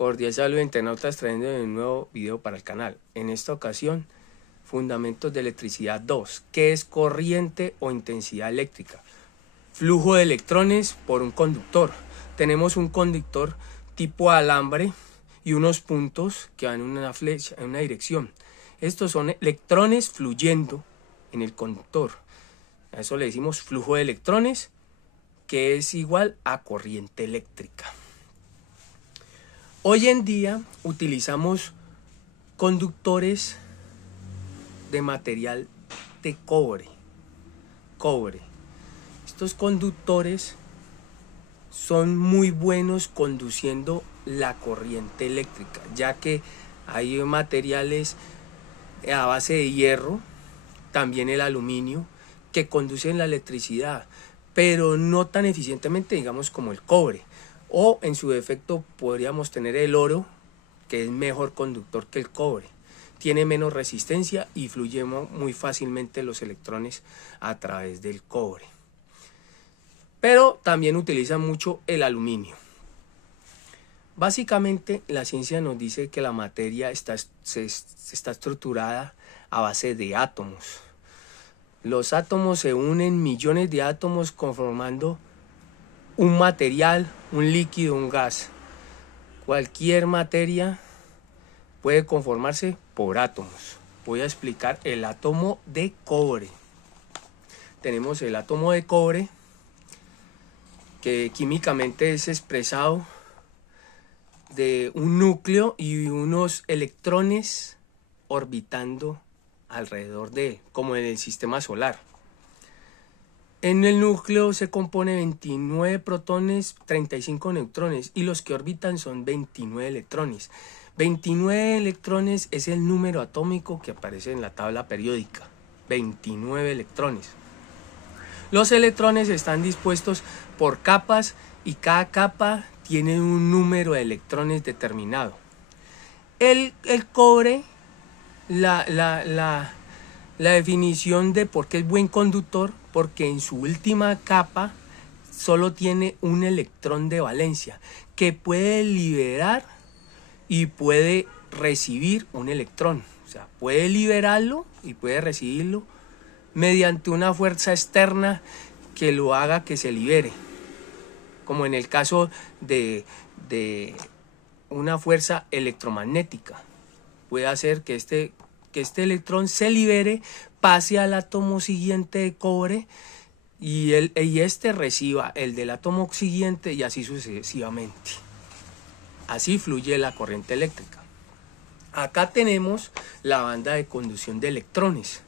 Cordial saludo, internautas, trayendo un nuevo video para el canal. En esta ocasión, fundamentos de electricidad 2. ¿Qué es corriente o intensidad eléctrica? Flujo de electrones por un conductor. Tenemos un conductor tipo alambre y unos puntos que van en una flecha, en una dirección. Estos son electrones fluyendo en el conductor. A eso le decimos flujo de electrones, que es igual a corriente eléctrica. Hoy en día utilizamos conductores de material de cobre. Estos conductores son muy buenos conduciendo la corriente eléctrica, ya que hay materiales a base de hierro, también el aluminio, que conducen la electricidad, pero no tan eficientemente, digamos, como el cobre. O en su defecto podríamos tener el oro, que es mejor conductor que el cobre. Tiene menos resistencia y fluye muy fácilmente los electrones a través del cobre. Pero también utiliza mucho el aluminio. Básicamente la ciencia nos dice que la materia está estructurada a base de átomos. Los átomos se unen, millones de átomos, conformando un material, un líquido, un gas. Cualquier materia puede conformarse por átomos. Voy a explicar el átomo de cobre. Tenemos el átomo de cobre, que químicamente es expresado de un núcleo y unos electrones orbitando alrededor de él, como en el sistema solar. En el núcleo se compone 29 protones, 35 neutrones, y los que orbitan son 29 electrones. 29 electrones es el número atómico que aparece en la tabla periódica. 29 electrones. Los electrones están dispuestos por capas y cada capa tiene un número de electrones determinado. El cobre, la definición de por qué es buen conductor, porque en su última capa solo tiene un electrón de valencia que puede liberar y puede recibir un electrón. O sea, puede liberarlo y puede recibirlo mediante una fuerza externa que lo haga que se libere, como en el caso de una fuerza electromagnética. Puede hacer que este electrón se libere, pase al átomo siguiente de cobre y este reciba el del átomo siguiente, y así sucesivamente. Así fluye la corriente eléctrica. Acá tenemos la banda de conducción de electrones.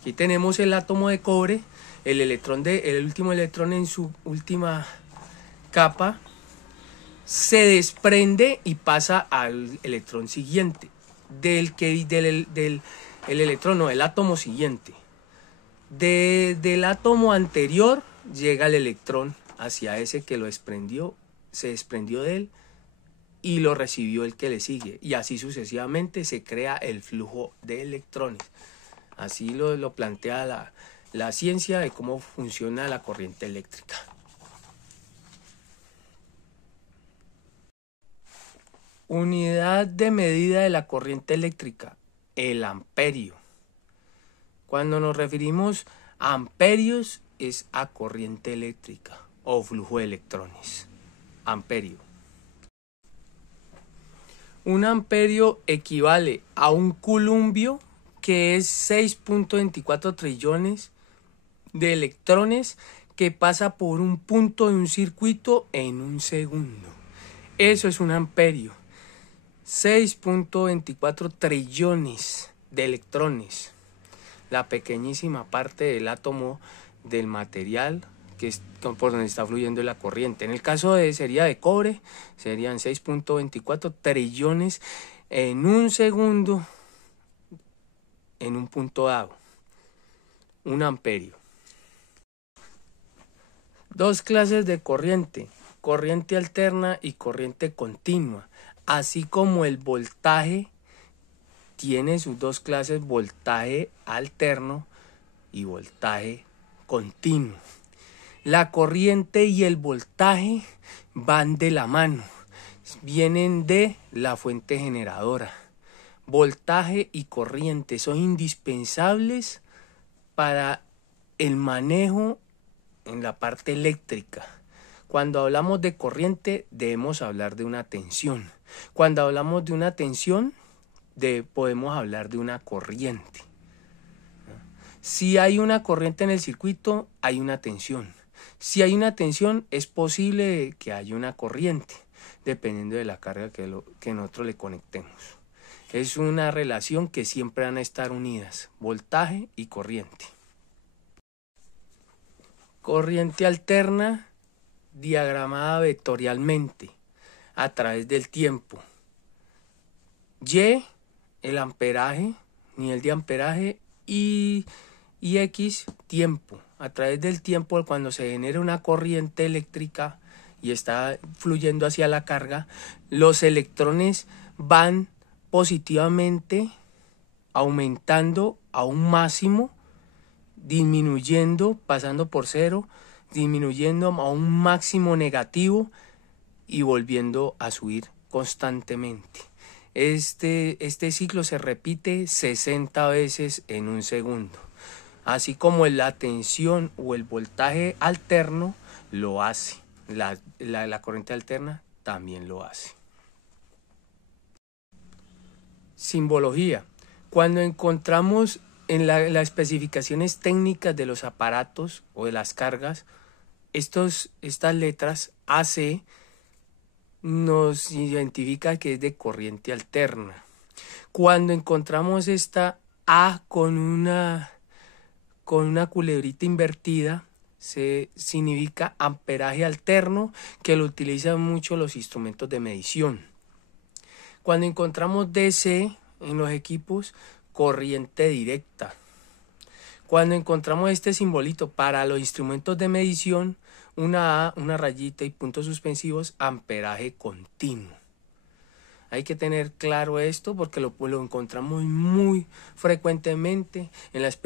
Aquí tenemos el átomo de cobre, el último electrón en su última capa se desprende y pasa al electrón siguiente. Del átomo siguiente. Del átomo anterior llega el electrón hacia ese que lo desprendió, se desprendió de él y lo recibió el que le sigue. Y así sucesivamente se crea el flujo de electrones. Así lo plantea la ciencia de cómo funciona la corriente eléctrica. Unidad de medida de la corriente eléctrica, el amperio. Cuando nos referimos a amperios es a corriente eléctrica o flujo de electrones. Amperio. Un amperio equivale a un columbio, que es 6.24 trillones de electrones que pasa por un punto de un circuito en un segundo. Eso es un amperio. 6.24 trillones de electrones, la pequeñísima parte del átomo del material que es por donde está fluyendo la corriente. En el caso sería de cobre, serían 6.24 trillones en un segundo en un punto dado. Un amperio. Dos clases de corriente: corriente alterna y corriente continua. Así como el voltaje tiene sus dos clases, voltaje alterno y voltaje continuo. La corriente y el voltaje van de la mano. vienen de la fuente generadora. Voltaje y corriente son indispensables para el manejo en la parte eléctrica. Cuando hablamos de corriente debemos hablar de una tensión. Cuando hablamos de una tensión podemos hablar de una corriente. Si hay una corriente en el circuito, hay una tensión. Si hay una tensión, es posible que haya una corriente, dependiendo de la carga que nosotros le conectemos. Es una relación que siempre van a estar unidas, voltaje y corriente. Corriente alterna diagramada vectorialmente a través del tiempo. Y, el amperaje, nivel de amperaje, y X, tiempo. A través del tiempo, cuando se genera una corriente eléctrica y está fluyendo hacia la carga, los electrones van positivamente aumentando a un máximo, disminuyendo, pasando por cero, disminuyendo a un máximo negativo y volviendo a subir constantemente. Este ciclo se repite 60 veces en un segundo, así como la tensión o el voltaje alterno lo hace, la corriente alterna también lo hace. Simbología. Cuando encontramos en las especificaciones técnicas de los aparatos o de las cargas, estas letras AC nos identifica que es de corriente alterna. Cuando encontramos esta A con una culebrita invertida, se significa amperaje alterno, que lo utilizan mucho los instrumentos de medición. Cuando encontramos DC en los equipos, corriente directa. Cuando encontramos este simbolito para los instrumentos de medición, una A, una rayita y puntos suspensivos, amperaje continuo. Hay que tener claro esto porque lo encontramos muy frecuentemente en las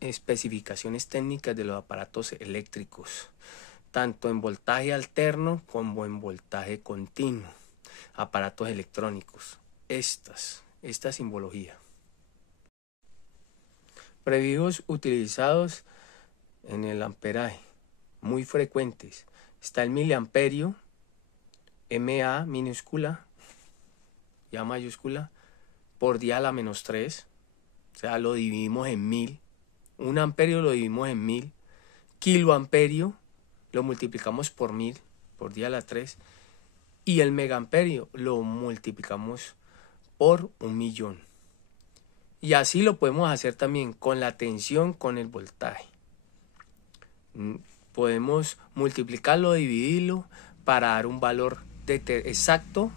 especificaciones técnicas de los aparatos eléctricos, tanto en voltaje alterno como en voltaje continuo, aparatos electrónicos. Esta simbología. Prefijos utilizados en el amperaje, muy frecuentes. Está el miliamperio, MA minúscula, ya mayúscula, por 10⁻⁻3, o sea, lo dividimos en 1000. Un amperio lo dividimos en 1000. Kiloamperio lo multiplicamos por 1000, por 10⁻3. Y el megaamperio lo multiplicamos por 1.000.000. Y así lo podemos hacer también con la tensión, con el voltaje. Podemos multiplicarlo, dividirlo para dar un valor exacto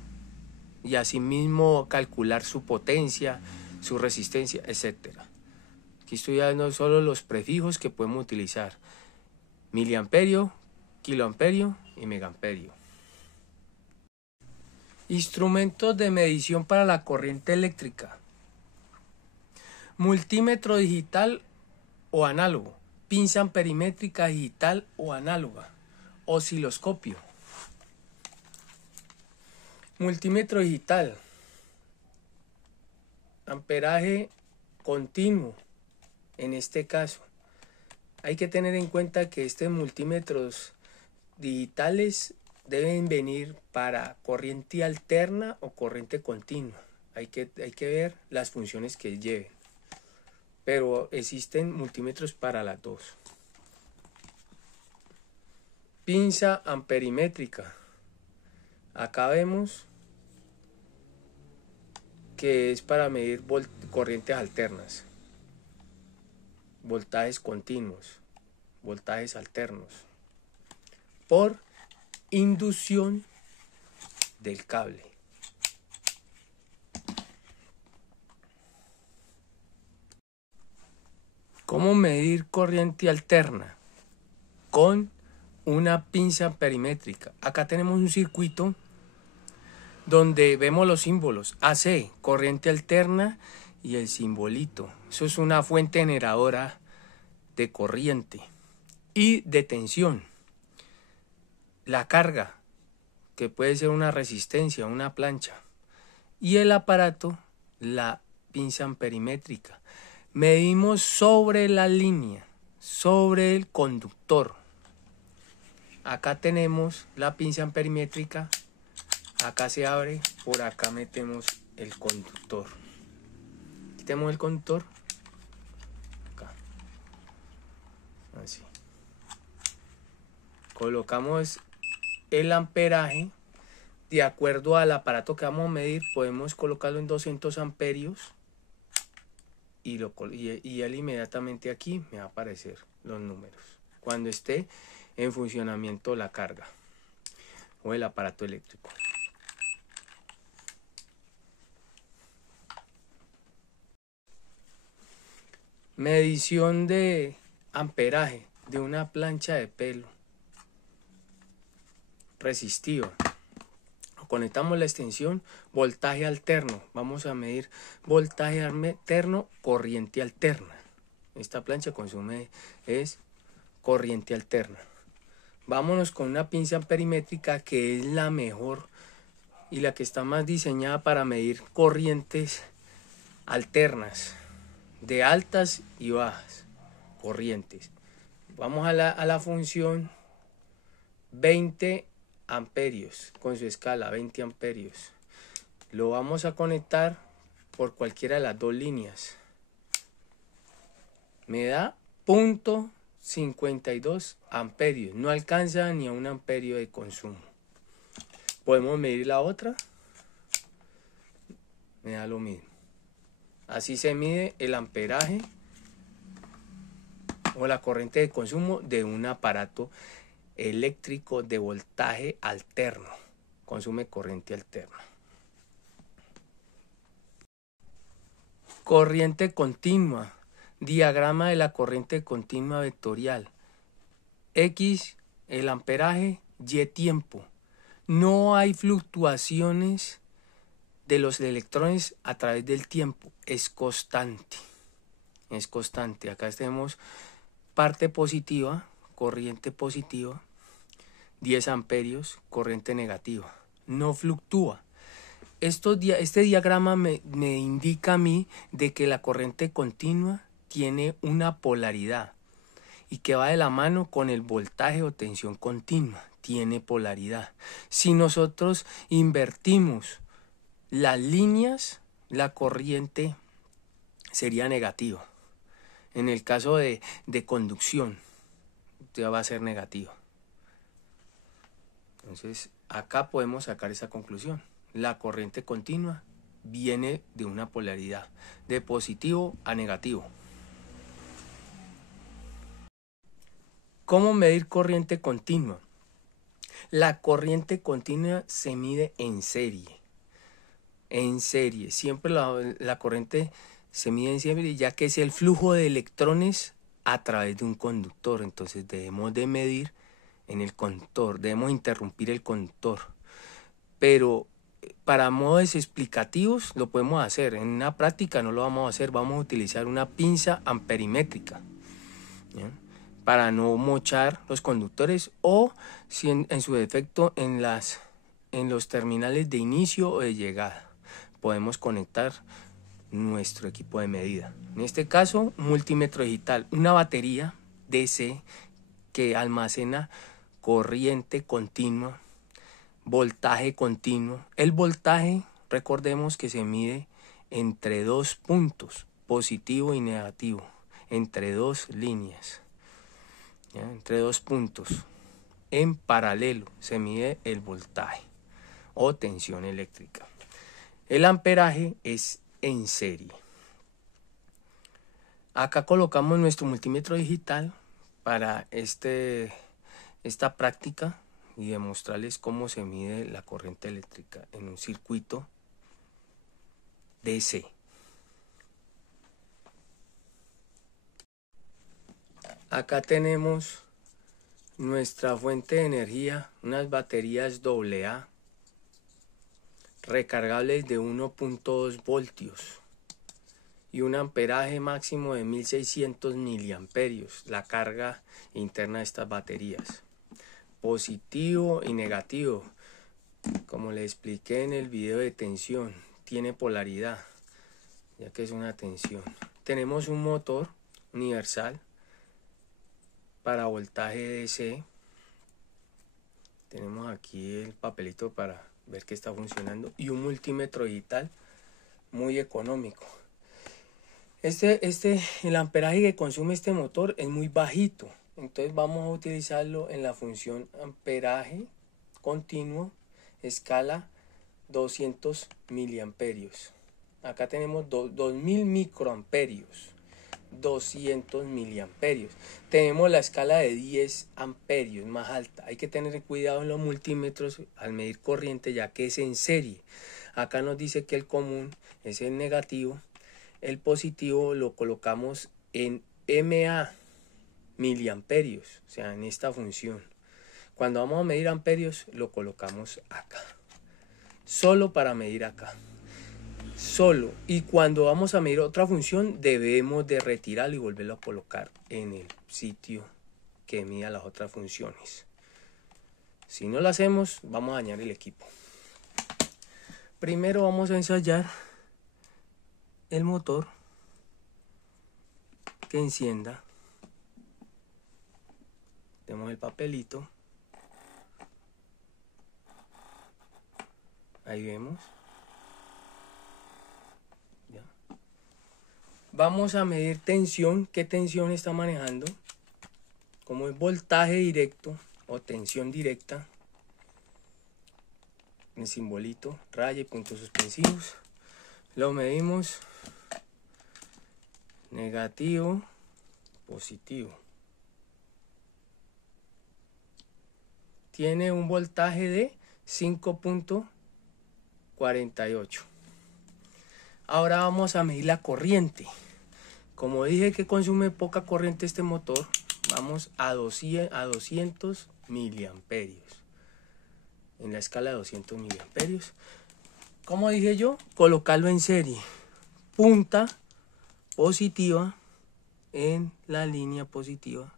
y asimismo calcular su potencia, su resistencia, etc. Aquí estoy dando solo los prefijos que podemos utilizar: miliamperio, kiloamperio y megaamperio. Instrumentos de medición para la corriente eléctrica: multímetro digital o análogo, pinza amperimétrica digital o análoga, osciloscopio. Multímetro digital, amperaje continuo. En este caso hay que tener en cuenta que estos multímetros digitales deben venir para corriente alterna o corriente continua. Hay que ver las funciones que lleven, pero existen multímetros para las dos. Pinza amperimétrica. Acá vemos que es para medir corrientes alternas, voltajes continuos, voltajes alternos, por inducción del cable. ¿Cómo medir corriente alterna? Con una pinza perimétrica. Acá tenemos un circuito donde vemos los símbolos AC, corriente alterna, y el simbolito. Eso es una fuente generadora de corriente y de tensión. La carga que puede ser una resistencia, una plancha. Y el aparato, la pinza amperimétrica. Medimos sobre la línea, sobre el conductor. Acá tenemos la pinza amperimétrica, acá se abre, por acá metemos el conductor. Quitemos el conductor, acá, así. Colocamos el amperaje, de acuerdo al aparato que vamos a medir, podemos colocarlo en 200 amperios y él inmediatamente aquí me va a aparecer los números cuando esté en funcionamiento la carga o el aparato eléctrico. Medición de amperaje de una plancha de pelo resistiva. Conectamos la extensión, voltaje alterno. Vamos a medir voltaje alterno, corriente alterna. Esta plancha consume es corriente alterna. Vámonos con una pinza amperimétrica, que es la mejor y la que está más diseñada para medir corrientes alternas, de altas y bajas corrientes. Vamos a la función 20 amperios con su escala 20 amperios. Lo vamos a conectar por cualquiera de las dos líneas. Me da 0.52 amperios. No alcanza ni a 1 amperio de consumo. Podemos medir la otra. Me da lo mismo. Así se mide el amperaje o la corriente de consumo de un aparato eléctrico de voltaje alterno. Consume corriente alterna. Corriente continua. Diagrama de la corriente continua vectorial. X, el amperaje, Y tiempo. No hay fluctuaciones de los electrones a través del tiempo. Es constante. Es constante. Acá tenemos parte positiva, corriente positiva, 10 amperios, corriente negativa. No fluctúa. Este diagrama me indica a mí de que la corriente continua tiene una polaridad y que va de la mano con el voltaje o tensión continua. Tiene polaridad. Si nosotros invertimos las líneas, la corriente sería negativa. En el caso de conducción, ya va a ser negativa. Entonces, acá podemos sacar esa conclusión. La corriente continua viene de una polaridad, de positivo a negativo. ¿Cómo medir corriente continua? La corriente continua se mide en serie. En serie. Siempre la corriente se mide en serie, ya que es el flujo de electrones a través de un conductor. Entonces debemos de medir en el conductor, debemos interrumpir el conductor. Pero para modos explicativos lo podemos hacer. En una práctica no lo vamos a hacer. Vamos a utilizar una pinza amperimétrica, ¿bien?, para no mochar los conductores, o si en su defecto en los terminales de inicio o de llegada podemos conectar nuestro equipo de medida. En este caso, un multímetro digital, una batería DC que almacena corriente continua, voltaje continuo. El voltaje, recordemos que se mide entre dos puntos, positivo y negativo, entre dos líneas, ¿ya?, entre dos puntos. En paralelo se mide el voltaje o tensión eléctrica. El amperaje es en serie. Acá colocamos nuestro multímetro digital para esta práctica y demostrarles cómo se mide la corriente eléctrica en un circuito DC. Acá tenemos nuestra fuente de energía, unas baterías AA recargables de 1.2 voltios y un amperaje máximo de 1600 miliamperios, la carga interna de estas baterías. Positivo y negativo. como le expliqué en el video de tensión, tiene polaridad, ya que es una tensión. Tenemos un motor universal para voltaje DC. Tenemos aquí el papelito para ver que está funcionando y un multímetro digital muy económico. El amperaje que consume este motor es muy bajito, entonces vamos a utilizarlo en la función amperaje continuo, escala 200 miliamperios. Acá tenemos 2000 microamperios, 200 miliamperios. Tenemos la escala de 10 amperios, más alta. Hay que tener cuidado en los multímetros al medir corriente, ya que es en serie. Acá nos dice que el común es el negativo, el positivo lo colocamos en mA, miliamperios, o sea, en esta función. Cuando vamos a medir amperios, lo colocamos acá, solo para medir acá, solo. Y cuando vamos a medir otra función, debemos de retirarlo y volverlo a colocar en el sitio que mida las otras funciones. Si no lo hacemos, vamos a dañar el equipo. Primero vamos a ensayar el motor que encienda. Tenemos el papelito. Ahí vemos. Ya. Vamos a medir tensión. ¿Qué tensión está manejando? Como es voltaje directo o tensión directa, el simbolito, raya y puntos suspensivos. Lo medimos. Negativo, positivo. Tiene un voltaje de 5.48. Ahora vamos a medir la corriente. Como dije que consume poca corriente este motor, vamos a 200 miliamperios. En la escala de 200 miliamperios. Como dije yo, colocarlo en serie. Punta positiva en la línea positiva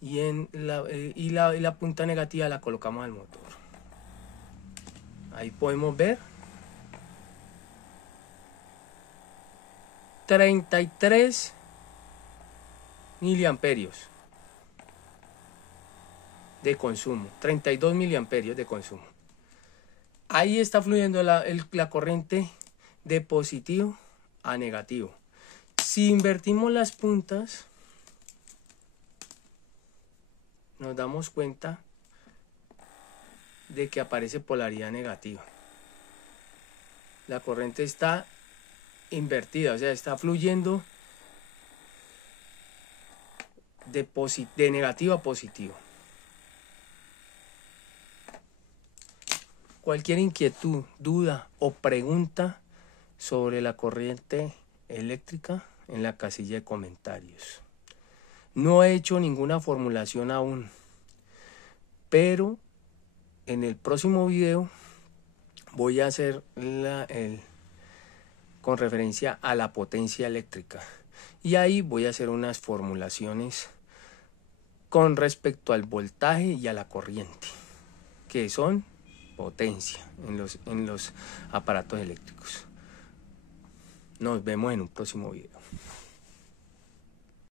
y la punta negativa la colocamos al motor. Ahí podemos ver 33 miliamperios de consumo, 32 miliamperios de consumo. Ahí está fluyendo la corriente de positivo a negativo. Si invertimos las puntas, nos damos cuenta de que aparece polaridad negativa. La corriente está invertida, o sea, está fluyendo de negativo a positivo. Cualquier inquietud, duda o pregunta sobre la corriente eléctrica en la casilla de comentarios. No he hecho ninguna formulación aún, pero en el próximo video voy a hacer con referencia a la potencia eléctrica, y ahí voy a hacer unas formulaciones con respecto al voltaje y a la corriente, que son potencia en los aparatos eléctricos. Nos vemos en un próximo video.